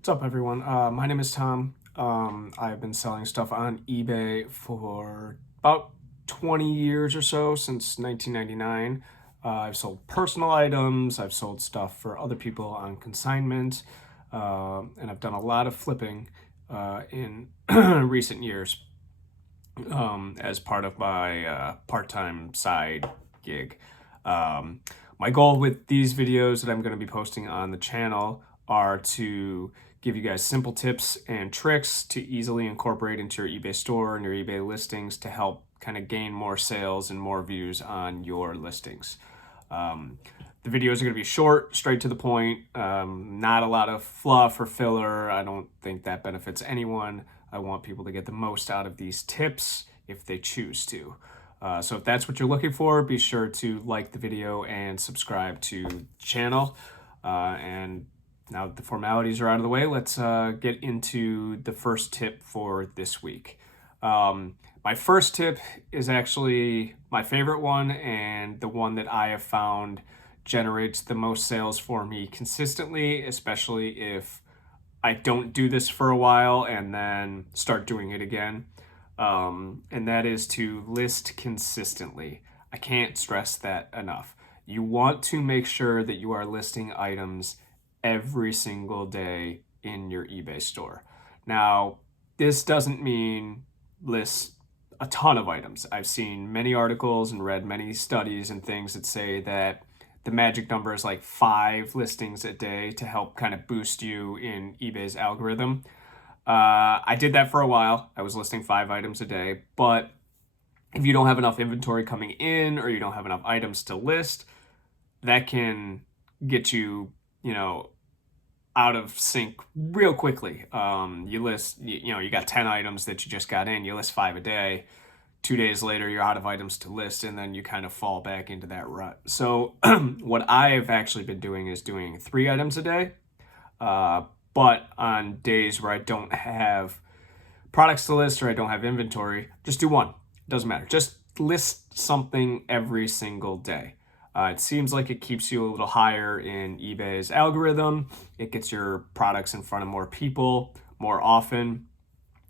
What's up, everyone? My name is Tom. I've been selling stuff on eBay for about 20 years or so, since 1999. I've sold personal items, I've sold stuff for other people on consignment, and I've done a lot of flipping in recent years as part of my part-time side gig. My goal with these videos that I'm going to be posting on the channel are to give you guys simple tips and tricks to easily incorporate into your eBay store and your eBay listings to help kind of gain more sales and more views on your listings. The videos are going to be short, straight to the point, not a lot of fluff or filler. I don't think that benefits anyone. I want people to get the most out of these tips if they choose to. So if that's what you're looking for, be sure to like the video and subscribe to the channel. And now that the formalities are out of the way, let's get into the first tip for this week. My first tip is actually my favorite one and the one that I have found generates the most sales for me consistently, especially if I don't do this for a while and then start doing it again. And that is to list consistently. I can't stress that enough. You want to make sure that you are listing items every single day in your eBay store. Now, this doesn't mean list a ton of items. I've seen many articles and read many studies and things that say that the magic number is like 5 listings a day to help kind of boost you in eBay's algorithm. I did that for a while. I was listing 5 items a day, but if you don't have enough inventory coming in or you don't have enough items to list, that can get you, out of sync real quickly. You list, you got 10 items that you just got in, you list 5 a day. 2 days later, you're out of items to list, and then you kind of fall back into that rut. So what I've actually been doing is doing 3 items a day. But on days where I don't have products to list or I don't have inventory, just do 1. Doesn't matter. Just list something every single day. It seems like it keeps you a little higher in eBay's algorithm. It gets your products in front of more people more often.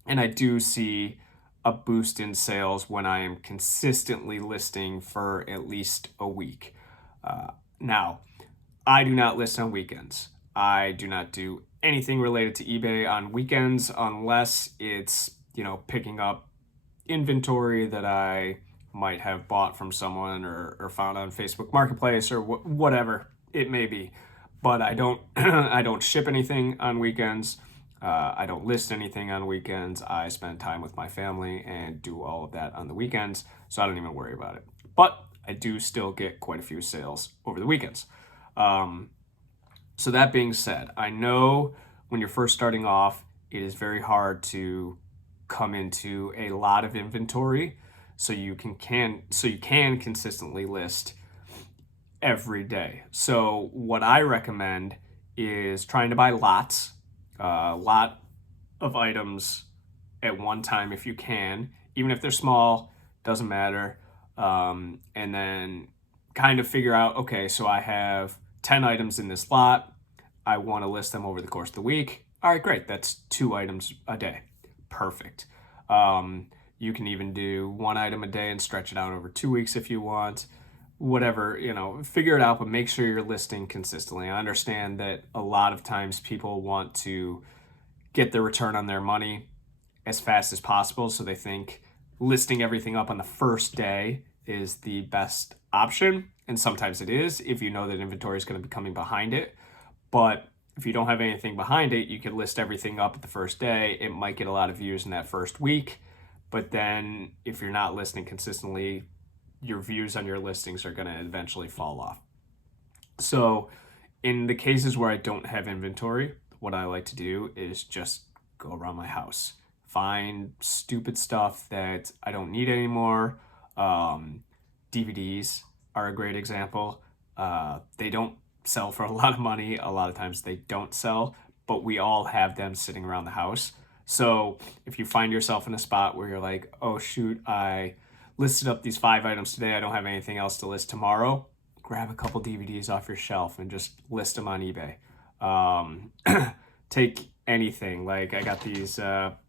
And I do see a boost in sales when I am consistently listing for at least a week. Now, I do not list on weekends. I do not do anything related to eBay on weekends unless it's, picking up inventory that I might have bought from someone or found on Facebook Marketplace or whatever it may be. But I don't I don't ship anything on weekends. I don't list anything on weekends. I spend time with my family and do all of that on the weekends, so I don't even worry about it. But I do still get quite a few sales over the weekends. So that being said, I know when you're first starting off, it is very hard to come into a lot of inventory so you can consistently list every day. So what I recommend is trying to buy lots, a lot of items at one time if you can, even if they're small, doesn't matter. And then kind of figure out, okay, so I have 10 items in this lot. I want to list them over the course of the week. All right, great. That's 2 items a day. Perfect. You can even do 1 item a day and stretch it out over 2 weeks if you want. Whatever, figure it out, but make sure you're listing consistently. I understand that a lot of times people want to get the return on their money as fast as possible, so they think listing everything up on the first day is the best option, and sometimes it is if you know that inventory is going to be coming behind it. But if you don't have anything behind it, you could list everything up at the first day. It might get a lot of views in that first week, but then if you're not listing consistently, your views on your listings are going to eventually fall off. So in the cases where I don't have inventory, what I like to do is just go around my house, find stupid stuff that I don't need anymore. DVDs are a great example. They don't sell for a lot of money. A lot of times they don't sell, but we all have them sitting around the house. So if you find yourself in a spot where you're like, oh shoot, I listed up these 5 items today, I don't have anything else to list tomorrow, grab a couple DVDs off your shelf and just list them on eBay. Take anything. Like I got these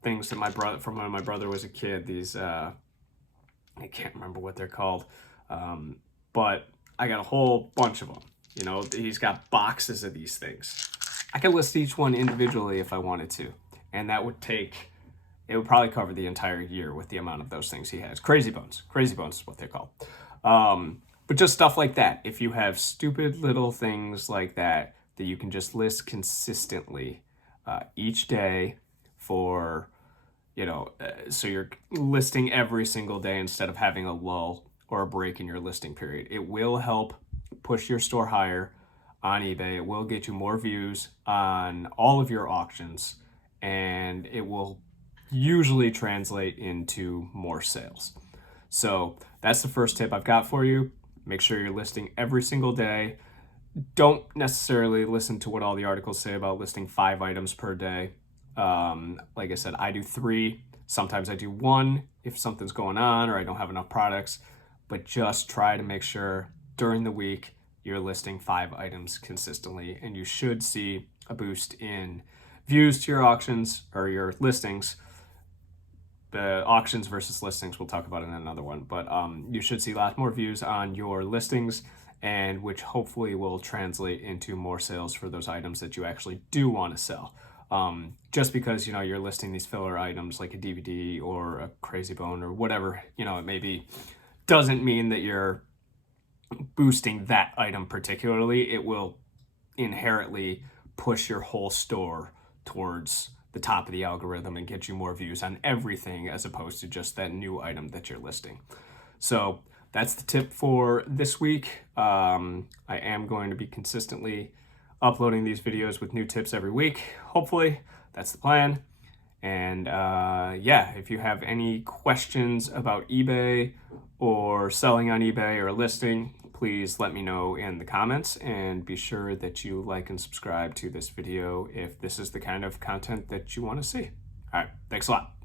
things that my brother, from when my brother was a kid, these I can't remember what they're called, but I got a whole bunch of them. You know, he's got boxes of these things. I could list each one individually if I wanted to, and that would take, it would probably cover the entire year with the amount of those things he has. Crazy bones is what they're called. But just stuff like that. If you have stupid little things like that that you can just list consistently each day for, so you're listing every single day instead of having a lull or a break in your listing period. It will help push your store higher on eBay. It will get you more views on all of your auctions, and it will usually translate into more sales. So that's the first tip I've got for you. Make sure you're listing every single day. Don't necessarily listen to what all the articles say about listing 5 items per day. Like I said, I do 3. Sometimes I do 1 if something's going on or I don't have enough products. But just try to make sure during the week you're listing 5 items consistently, and you should see a boost in views to your auctions or your listings. The auctions versus listings we'll talk about in another one, but you should see lots more views on your listings, and which hopefully will translate into more sales for those items that you actually do want to sell. Just because you're listing these filler items like a DVD or a crazy bone or whatever it may be, doesn't mean that you're boosting that item particularly. It will inherently push your whole store towards the top of the algorithm and get you more views on everything as opposed to just that new item that you're listing. So that's the tip for this week. I am going to be consistently uploading these videos with new tips every week. Hopefully, that's the plan. And if you have any questions about eBay or selling on eBay or listing, please let me know in the comments, and be sure that you like and subscribe to this video if this is the kind of content that you want to see. All right, thanks a lot.